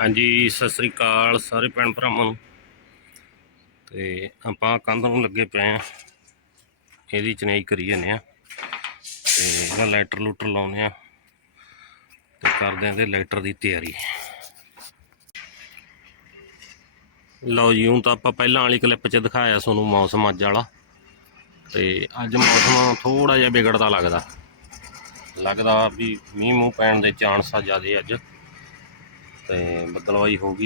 ਹਾਂਜੀ, ਸਤਿ ਸ੍ਰੀ ਅਕਾਲ ਸਾਰੇ ਭੈਣ ਭਰਾਵਾਂ ਨੂੰ। ਤੇ ਆਪਾਂ ਕੰਧ ਨੂੰ ਲੱਗੇ ਪਏ ਆ ਇਹਦੀ ਚਨਾਈ ਕਰੀ ਜਾਂਦੇ ਆ ਤੇ ਇਹਦਾ ਲੈਟਰ ਲੂਟਰ ਲਾਉਂਦੇ ਆ ਤੇ ਕਰਦੇ ਆਂ ਤੇ ਲੈਟਰ ਦੀ ਤਿਆਰੀ। ਲਓ ਜੀ, ਹੁਣ ਤਾਂ ਆਪਾਂ ਪਹਿਲਾਂ ਵਾਲੀ ਕਲਿੱਪ 'ਚ ਦਿਖਾਇਆ ਤੁਹਾਨੂੰ ਮੌਸਮ ਅੱਜ ਵਾਲਾ। ਤੇ ਅੱਜ ਮੌਸਮ ਥੋੜਾ ਜਿਹਾ ਵਿਗੜਦਾ ਲੱਗਦਾ। ਲੱਗਦਾ ਵੀ ਮੀਂਹ ਮੂੰਹ ਪੈਣ ਦੇ ਚਾਂਸ ਆ ਜ਼ਿਆਦੇ ਅੱਜ। ਤੇ ਬੱਦਲਵਾਈ ਹੋ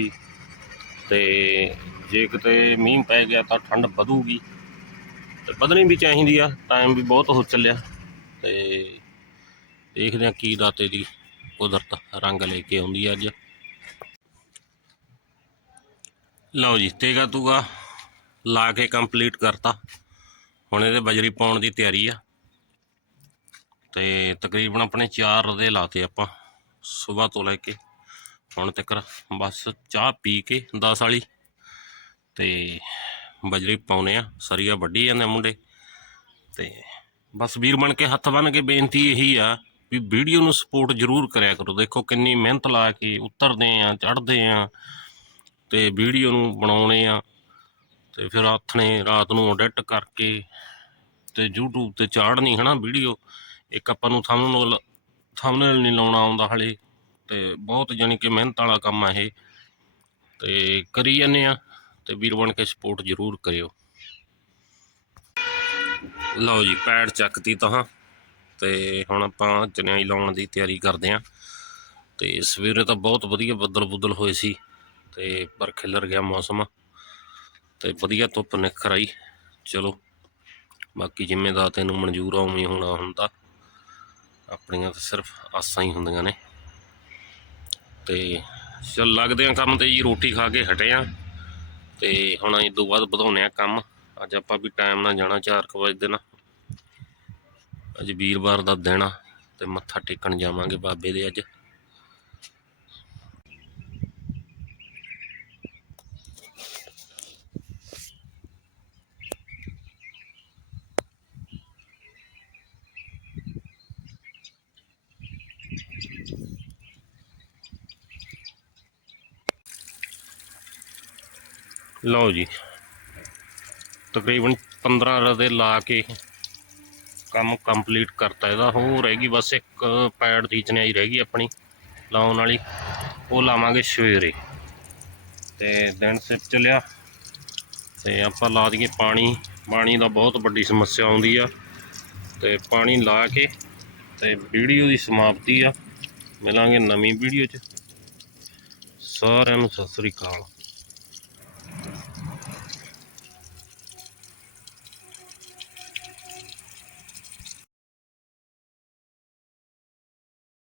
ਤੇ ਜੇ ਕਿਤੇ ਮੀਂਹ ਪੈ ਗਿਆ ਤਾਂ ਠੰਡ ਵਧੂਗੀ ਤੇ ਵਧਣੀ ਵੀ ਚਾਹੀਦੀ ਆ ਟਾਈਮ ਵੀ ਬਹੁਤ ਹੋ ਚੱਲਿਆ ਤੇ ਦੇਖਦੇ ਆ ਕੀ ਦਾਤੇ ਦੀ ਕੁਦਰਤ ਰੰਗ ਲੈ ਕੇ ਆਉਂਦੀ ਆ ਅੱਜ। ਲਓ ਜੀ, ਤੇਗਾ ਤੂਗਾ ਲਾ ਕੇ ਕੰਪਲੀਟ ਕਰਤਾ। ਹੁਣ ਇਹਦੇ ਬਜਰੀ ਪਾਉਣ ਦੀ ਤਿਆਰੀ ਆ। ਤੇ ਤਕਰੀਬਨ ਆਪਣੇ 4 ਦੇ ਲਾਤੇ ਆਪਾਂ, ਸਵੇਰ ਤੋਂ ਲੈ ਕੇ ਹੁਣ ਤੱਕ ਬਸ ਚਾਹ ਪੀ ਕੇ 10 ਵਾਲੀ ਤੇ ਬਜਰੀ ਪਾਉਨੇ ਆ, ਸਰੀਆ ਵੱਢੀ ਜਾਂਦੇ ਮੁੰਡੇ। ਤੇ ਬਸ ਵੀਰ ਬਣ ਕੇ ਹੱਥ ਬੰਨ ਕੇ ਬੇਨਤੀ ਇਹੀ ਆ ਵੀ ਵੀਡੀਓ ਨੂੰ ਸਪੋਰਟ ਜ਼ਰੂਰ ਕਰਿਆ ਕਰੋ। ਦੇਖੋ ਕਿੰਨੀ ਮਿਹਨਤ ਲਾ ਕੇ ਉਤਰਦੇ ਆ, ਚੜ੍ਹਦੇ ਆ ਤੇ ਵੀਡੀਓ ਨੂੰ ਬਣਾਉਣੇ ਆ ਤੇ ਫਿਰ ਹੱਥ ਨੇ ਰਾਤ ਨੂੰ ਐਡਿਟ ਕਰਕੇ ਤੇ YouTube ਤੇ ਚਾੜਨੀ ਹਨਾ ਵੀਡੀਓ। ਇੱਕ ਆਪਾਂ ਨੂੰ ਥੰਬਨੇਲ ਥੰਬਨੇਲ ਨਹੀਂ ਲਾਉਣਾ ਆਉਂਦਾ ਹਲੇ। ਤੇ ਬਹੁਤ ਜਾਣੀ ਕਿ ਮਿਹਨਤ ਵਾਲਾ ਕੰਮ ਆ ਇਹ। ਤੇ ਕਰੀ ਜਾਂਦੇ ਆ ਤੇ ਵੀਰ ਬਣ ਕੇ ਸਪੋਰਟ ਜ਼ਰੂਰ ਕਰਿਓ। ਲਓ ਜੀ ਪੈੜ ਚੱਕਤੀ ਤਾਂ। ਤੇ ਹੁਣ ਆਪਾਂ ਚਨਿਆਈ ਲਾਉਣ ਦੀ ਤਿਆਰੀ ਕਰਦੇ ਆ। ਤੇ ਸਵੇਰੇ ਤਾਂ ਬਹੁਤ ਵਧੀਆ ਬੱਦਲ ਬੁੱਦਲ ਹੋਏ ਸੀ ਤੇ ਪਰ ਖਿਲਰ ਗਿਆ ਮੌਸਮ। ਤੇ ਵਧੀਆ ਧੁੱਪ ਨਿਖਰ ਆਈ। ਚਲੋ, ਬਾਕੀ ਜ਼ਿੰਮੇਦਾਰ ਤੈਨੂੰ ਮਨਜ਼ੂਰ ਆ, ਉਵੇਂ ਹੋਣਾ ਹੁੰਦਾ। ਆਪਣੀਆਂ ਤਾਂ ਸਿਰਫ ਆਸਾਂ ਹੀ ਹੁੰਦੀਆਂ ਨੇ। ਤੇ ਚਲ ਲੱਗਦੇ ਆ ਕੰਮ ਤੇ ਜੀ, ਰੋਟੀ ਖਾ ਕੇ ਹਟੇ ਆ। ਤੇ ਹੁਣ ਅਸੀਂ ਤੋਂ ਬਾਅਦ ਵਧਾਉਨੇ ਆ ਕੰਮ। ਅੱਜ ਆਪਾਂ ਵੀ ਟਾਈਮ ਨਾਲ ਜਾਣਾ 4 ਵਜੇ ਦੇ ਨਾ ਅੱਜ ਵੀਰਵਾਰ ਦਾ ਦਿਨ ਆ ਤੇ ਮੱਥਾ ਟੇਕਣ ਜਾਵਾਂਗੇ ਬਾਬੇ ਦੇ ਅੱਜ। ਲਓ ਜੀ। ਤਕਰੀਬਨ 15 ਰਦੇ ਲਾ ਕੇ ਕੰਮ ਕੰਪਲੀਟ ਕਰਤਾ ਇਹਦਾ। ਹੋ ਰਹਿ ਗਈ ਬਸ ਇੱਕ ਪੈਡ ਦੀ ਚਨਾਈ ਰਹਿ ਗਈ ਆਪਣੀ ਲਾਉਣ ਵਾਲੀ। ਉਹ ਲਾਵਾਂਗੇ ਸਵੇਰੇ। ਤੇ ਦਿਨ ਸਿਰ ਚੱਲਿਆ। ਤੇ ਆਪਾਂ ਲਾ ਦਈਏ ਪਾਣੀ। ਪਾਣੀ ਦਾ ਬਹੁਤ ਵੱਡੀ ਸਮੱਸਿਆ ਆਉਂਦੀ ਆ। ਤੇ ਪਾਣੀ ਲਾ ਕੇ ਤੇ ਵੀਡੀਓ ਦੀ ਸਮਾਪਤੀ ਆ। ਮਿਲਾਂਗੇ ਨਵੀਂ ਵੀਡੀਓ 'ਚ। ਸਾਰਿਆਂ ਨੂੰ ਸਤਿ ਸ੍ਰੀ ਅਕਾਲ।